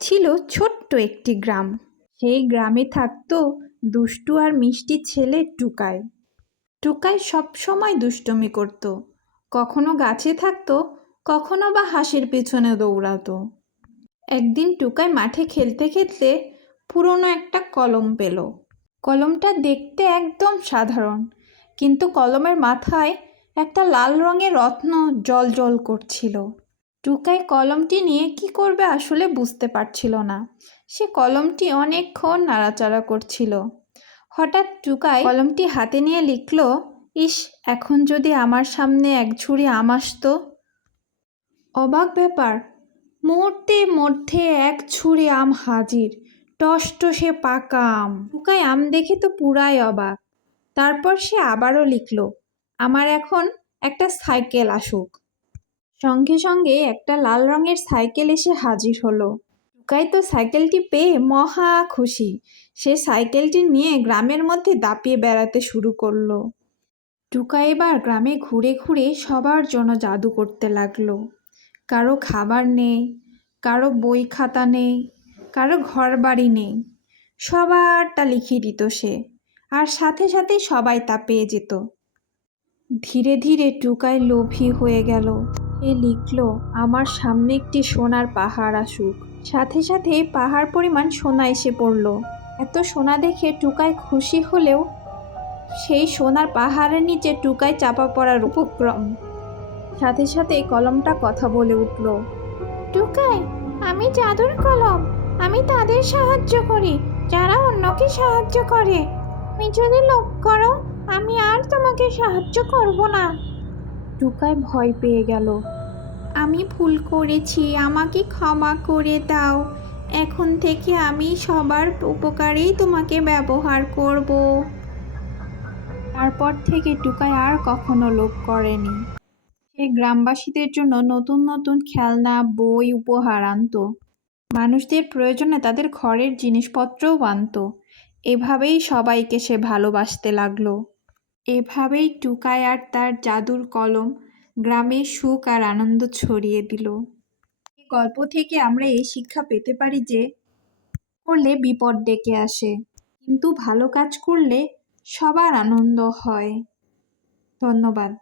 ছিল ছোট্ট একটি গ্রাম। সেই গ্রামে থাকতো দুষ্টু আর মিষ্টি ছেলে টুকাই। টুকাই সব সময় দুষ্টুমি করত। কখনো গাছে থাকতো, কখনো বা হাঁসের পেছনে দৌড়াতো। একদিন টুকাই মাঠে খেলতে খেলতে পুরনো একটা কলম পেল। কলমটা দেখতে একদম সাধারণ, কিন্তু কলমের মাথায় একটা লাল রঙের রত্ন জল জল করছিল। টুকাই কলমটি নিয়ে কি করবে আসলে বুঝতে পারছিল না। সে কলমটি অনেকক্ষণ নাড়াচাড়া করছিল। হঠাৎ টুকাই কলমটি হাতে নিয়ে লিখল, ইস, এখন যদি আমার সামনে এক ঝুড়ি আম আসতো? অবাক ব্যাপার, মুহূর্তের মধ্যে এক ছুরি আম হাজির টসটসে পাকা আম। টুকাই আম দেখে তো পুরাই অবাক। তারপর সে আবারও লিখল, আমার এখন একটা সাইকেল আসুক। সঙ্গে সঙ্গে একটা লাল রঙের সাইকেল এসে হাজির হলো। টুকাই তো সাইকেলটি পেয়ে মহা খুশি। সে সাইকেলটি নিয়ে গ্রামের মধ্যে দাপিয়ে বেড়াতে শুরু করল। টুকা এবার গ্রামে ঘুরে ঘুরে সবার জন্য জাদু করতে লাগল। কারও খাবার নেই, কারও বই খাতা নেই, কারও ঘর বাড়ি নেই। সবারটা লিখিয়ে দিত সে, আর সাথে সাথে সবাই তা পেয়ে যেত। ধীরে ধীরে টুকায় লোভী হয়ে গেল। এ লিখল, আমার সামনে একটি সোনার পাহাড় আসুক। সাথে সাথে পাহাড় পরিমাণ সোনা এসে পড়ল। এত সোনা দেখে টুকায় খুশি হলেও সেই সোনার পাহাড়ের নিচে টুকায় চাপা পড়ার উপক্রম। সাথে সাথে কলমটা কথা বলে উঠল টুকাই আমি জাদুর কলম। আমি তাদের সাহায্য করি, যারা অন্যকে সাহায্য করে। তুমি যদি লোভ করো, আমি আর তোমাকে সাহায্য করব না। টুকাই ভয় পেয়ে গেল। আমি ভুল করেছি, আমাকে ক্ষমা করে দাও। এখন থেকে আমি সবার উপকারেই তোমাকে ব্যবহার করব। তারপর থেকে টুকায় আর কখনো লোভ করেনি। সে গ্রামবাসীদের জন্য নতুন নতুন খেলনা, বই উপহার আনতো। মানুষদের প্রয়োজনে তাদের ঘরের জিনিসপত্রও আনতো। এভাবেই সবাইকে সে ভালোবাসতে লাগল। এভাবেই টুকাই আর তার জাদুর কলম গ্রামে সুখ আর আনন্দ ছড়িয়ে দিল। এই গল্প থেকে আমরা এই শিক্ষা পেতে পারি যে, করলে বিপদ ডেকে আসে, কিন্তু ভালো কাজ করলে সবার আনন্দ হয়। ধন্যবাদ।